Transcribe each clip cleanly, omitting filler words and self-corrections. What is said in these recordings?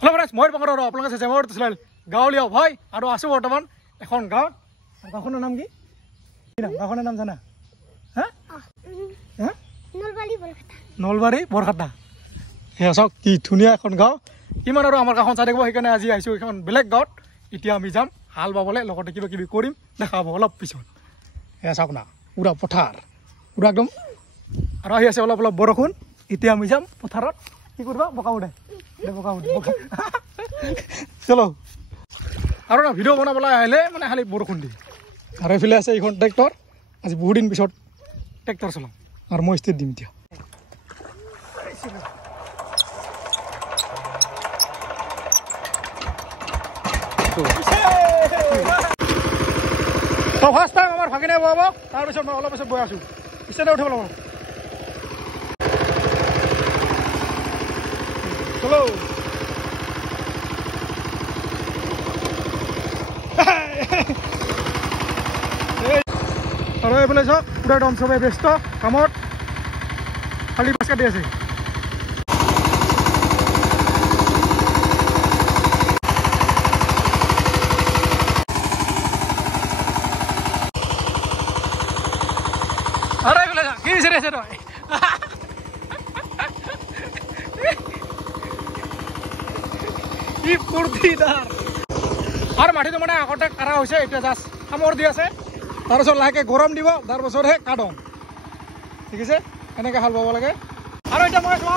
hello friends মই পকৰা আৰু আপোনালোকে চাইছে মোৰ চ্যানেল গাঁৱলীয়া ভাই আৰু আছো বৰ্তমান এখন গাঁৱত গাঁওখনৰ নাম কি গাঁওখনৰ নাম জানা হা হা নলবাৰী বৰখাতা হে চাওক কি ধুনীয়া এখন গাঁও কিমান আৰু আমাৰ গাঁওখন চাই থাকিব সেইকাৰণে আজি আহিছোঁ এখন বেলেগ গাঁৱত এতিয়া আমি যাম হাল বাবলৈ লগতে কিবা কিবি কৰিম দেখাব অলপ পিছত হে চাওক না পুৰা পথাৰ পুৰা একদম আৰু আহি আছে অলপ অলপ বৰষুণ এতিয়া আমি যাম পথাৰত কি কৰিবা বোকা উঠাই চলো আৰু না ভিডিঅ' বনাবলৈ আহিলে মানে খালি বৰষুণ দিয়ে আৰু এইফালে আছে এইখন ট্ৰেক্টৰ আজি বহুত দিন পিছত ট্ৰেক্টৰ চলাম আৰু মই ষ্টেট দিম এতিয়া তো ফাৰ্ষ্ট টাইম আমাৰ ভাগিনে বহাব তাৰপিছত মই অলপ পিছত বৈ আছোঁ ষ্টেটে উঠিব লাগিব চলো আৰু এইফালে চাওক পুৰা একদম চবেই ব্যস্ত কামত খালি পাছ কাটি আছে আৰু এইফালে চাওক কি বিচাৰি আছে তই কি ফূৰ্তিদাৰ আৰু মাটিটো মানে আগতে কাঢ়া হৈছে এতিয়া জাষ্ট সামৰ দি আছে তাৰপিছত লাহেকৈ গৰম দিব তাৰপাছতহে কাঢ়ম ঠিক আছে এনেকৈ হাল বাব লাগে আৰু এতিয়া মই চোৱা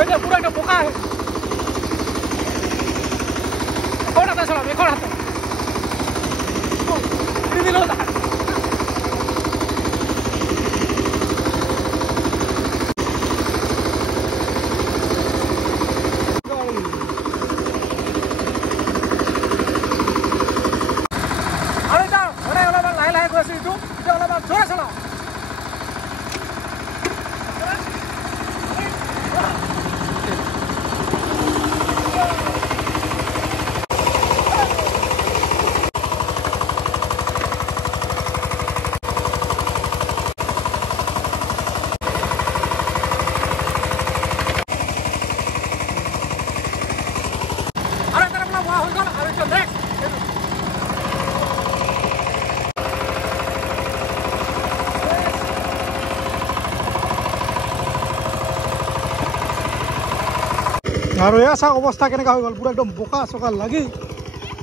এতিয়া পুৰা একদম বোকা আহে এখন হাতে চলাম এখন হাতে আৰু এয়া চাওক অৱস্থা কেনেকুৱা হৈ গ'ল পুৰা একদম বোকা চোকা লাগি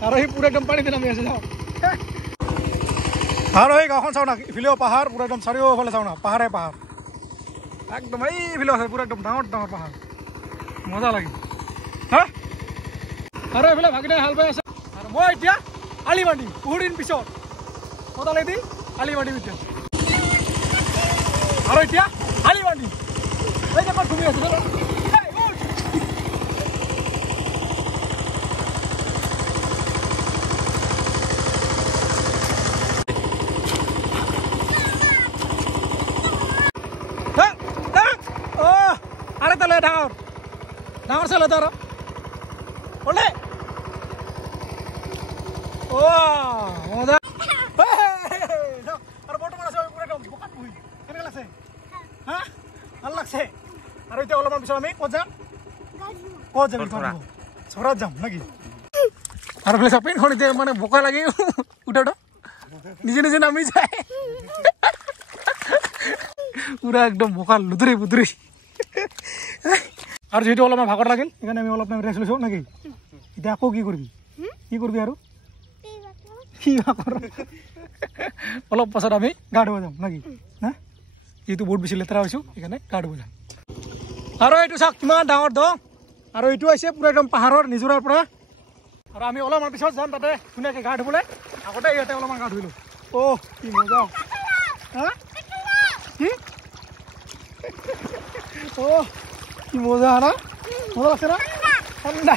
আৰু সি পুৰা একদম পানীতে নামি আছে চাওক আৰু এই গাঁওখন চাওঁ না ইফালেও পাহাৰ পুৰা একদম চাৰিওফালে চাওঁ না পাহাৰে পাহাৰ একদম এইফালে আছে পুৰা একদম ডাঙৰ ডাঙৰ পাহাৰ মজা লাগে হা আৰু এইফালে ভাগিনে হাল বাই আছে আৰু মই এতিয়া আলি বান্ধিম বহুত দিন পিছত সদালে দি আলি বান্ধিম এতিয়া আৰু এতিয়া আলি বান্ধিম এই যে ঘূমি আছে ডাঙৰ চালে তাৰ ওলে মজা আৰু বৰ্তমান আছে পুৰা একদম বোকাত বহি কেনেকুৱা লাগছে হা ভাল লাগছে আৰু এতিয়া অলপমান পিছত আমি ক'ত যাম চহৰত যাম নেকি আৰু বোলে চাপিনখন এতিয়া মানে বোকা লাগি উঠাটো নিজে নিজে নামি যায় পুৰা একদম বোকা লুতুৰি পুতুৰি আৰু যিহেতু অলপমান ভাগৰ লাগিল সেইকাৰণে আমি অলপমান ৰেষ্ট লৈছোঁ নেকি এতিয়া আকৌ কি কৰিবি আৰু কি ভাগৰ অলপ পাছত আমি গা ধুব যাম নেকি হা যিহেতু বহুত বেছি লেতেৰা হৈছোঁ সেইকাৰণে গা ধুব যাম আৰু এইটো চাওক কিমান ডাঙৰ দ আৰু এইটো আহিছে পুৰা একদম পাহাৰৰ নিজৰাৰ পৰা আৰু আমি অলপমান পিছত যাম তাতে ধুনীয়াকৈ গা ধুবলৈ আগতে ইয়াতে অলপমান গা ধুই লওঁ কি মজা হা কি কি মজা না মজা লাগছে না ঠান্ডা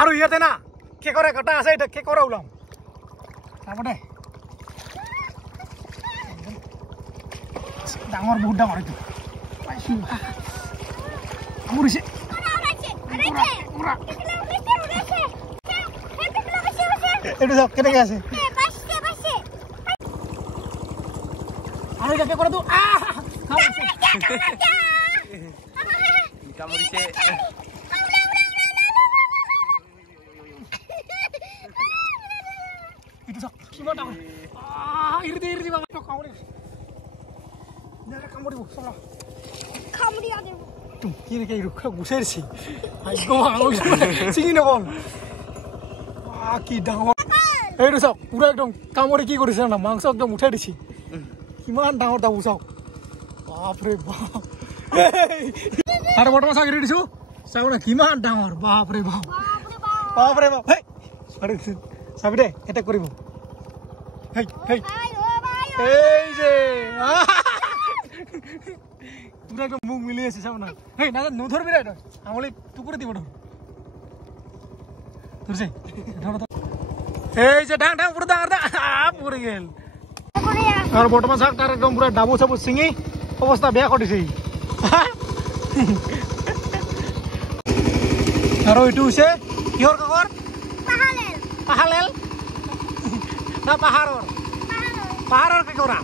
আৰু ইয়াতে না কেকৰে কটা আছে এতিয়া কেকৰে ওলাম তাৰপৰা ডাঙৰ বহুত ডাঙৰ এইটো পাইছোঁ আমুৰিছে এইটো চাওক কেনেকৈ আছে আৰু একে কৰা তো কামুৰিছে itu sok kiman tak iri bapak tok kamu nih nara kamu di bawah sana kamu di ada tuh kiri kiri kau busir sih ayo angol sini nol ki dangor itu sok pura ekdom kamu di kiri kau di sana mangsa ekdom utai di sini kiman dangor tahu sok bapre bap ada botol sakit di situ saya udah kiman dangor bapre bap hei sorry sabi deh etek kuribu hei je pura ekdom muk mili আছে সামনে হেই না নো ধরবি রে এটা আমলি টুকুরে দিব ধর ধরছে ধর ধর এই যে ডাং ডাং পুরো ডাং পুরো গেল আর বর্তমান সাক তার একদম পুরো ডাবু সাবু সিঙ্গি অবস্থা বেয়া করিছে আর ওইটু হইছে কিহর কাকর পাহালেল না পাহাড়র কি করা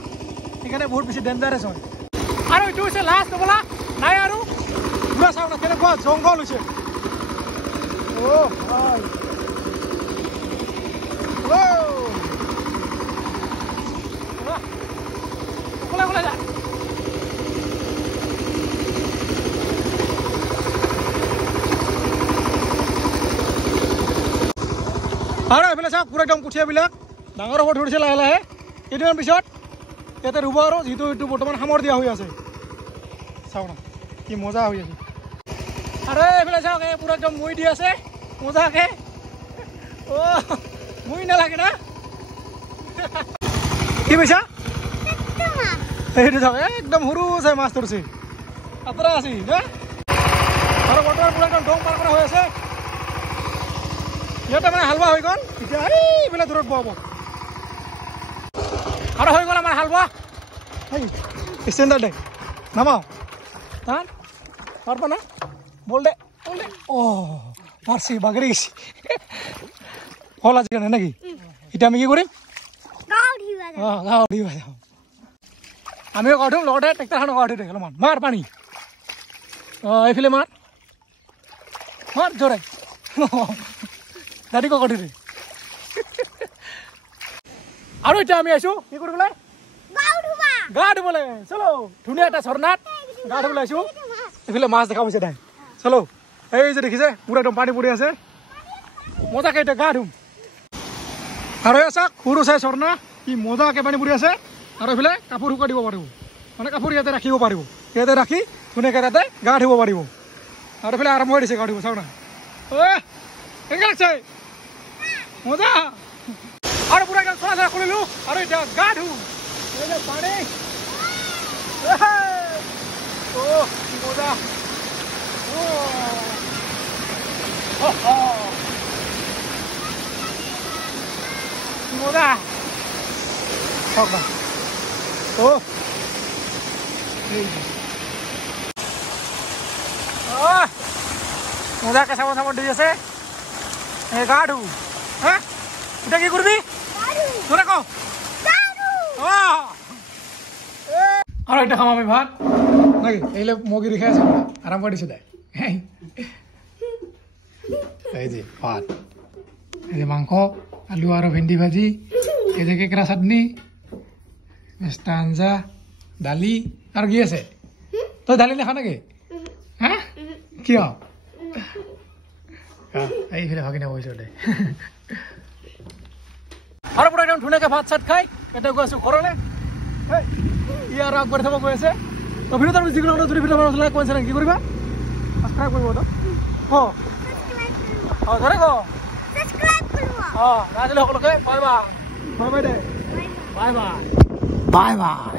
এখানে বহুত বেশি ডেঞ্জারাস হয় আর ওইটু হইছে লাস্ট বলা নাই আর পুরা সামনে কেন বহুত জঙ্গল হইছে ও ভাই ও কোলা কোলা যা আৰু এফালে চাওক পুৰা একদম কুঠিয়াবিলাক ডাঙৰ হ'ব ধৰিছে লাহে লাহে কেইদিনমান পিছত ইয়াতে ৰুব আৰু যিটো এইটো বৰ্তমান সামৰ দিয়া হৈ আছে চাওক না কি মজা হৈ আছে আৰু এইফালে চাওক এই পুৰা একদম মুই দি আছে মজাকে অ' মুই নালাগে না কি কৈছা এইটো চাওক একদম সৰু চাই মাছ ধৰিছে আতৰা আছে আৰু বৰ্তমান পুৰা একদম ডং পাৰ কৰা হৈ আছে ইয়াতে মানে হালৱা হৈ গ'ল এতিয়া এইফালে দূৰত বহাব আৰু হৈ গ'ল আমাৰ হালৱা ষ্টেণ্ডাৰ্ড দে নামাও তান পাৰবা না বল দে অ' পাৰছি বাগড়ে গেছি হল আছে কেন নাকি এটা আমি কি কৰিম গাঁও দিবা যাওঁ আমিও কাঠোঁ লগতে ট্ৰেক্টৰখন কাঠি দে অলপমান মাৰ পানী অঁ এইফালে মাৰ জোৰে দাদী কাঠি দে আৰু এতিয়া আমি আহিছোঁ কি কৰিবলৈ গা ধুবলৈ চলো ধুনীয়া এটা ঝৰ্ণাত গা ধুবলৈ আহিছোঁ এইফালে মাছ দেখা পাইছে তাই চলো এই যে দেখিছে পুৰা একদম পানী পৰি আছে মজাকে এতিয়া গা ধুম আৰু এই চাওক সৰু চাই ঝৰ্ণা কি মজাকে পানী পৰি আছে আৰু এইফালে কাপোৰ শুকাই দিব পাৰিব মানে কাপোৰ ইয়াতে ৰাখিব পাৰিব ইয়াতে ৰাখি ধুনীয়াকৈ তাতে গা ধুব পাৰিব আৰু এইফালে আৰম্ভ হৈ দিছে গা ধুব চাওক না কেনেকৈ লাগছে মজা আৰু পুৰা একদম চলা চলা কৰিলোঁ আৰু এতিয়া গা ধুম পানী কি মজা মজা চাওক না মজাকে চাব চাব দি আছে এই গা ধু হা এতিয়া কি কৰিবি তোৰে ক আৰু এটা খাম আমি ভাত নাকি এইলে মগিৰি খাই আছে আৰাম কৰি দিছোঁ দে এই যে ভাত এই যে মাংস আলু আৰু ভেন্দি ভাজি এই যে কেঁকৰা চাটনি মেষ্টা আঞ্জা দালি আৰু কি আছে তই দালি নাখা নেকি হা কিয় এইফালে ভাগি নবহিছোঁ দে আৰু পুৰা একদম ধুনীয়াকৈ ভাত চাত খাই এতিয়া গৈ আছোঁ ঘৰলৈ ই আৰু আগবাঢ়ি থ'ব গৈ আছে ভিডিঅ'ত আমি যিকোনো যদি ভিডিঅ' বনাব লাগে কৈছে কি কৰিবা ছাবস্ক্ৰাইব কৰিব তো ধৰে ক ৰাজিলে সকলোকে বাই বাই বাই বাই দে বাই বাই বাই বাই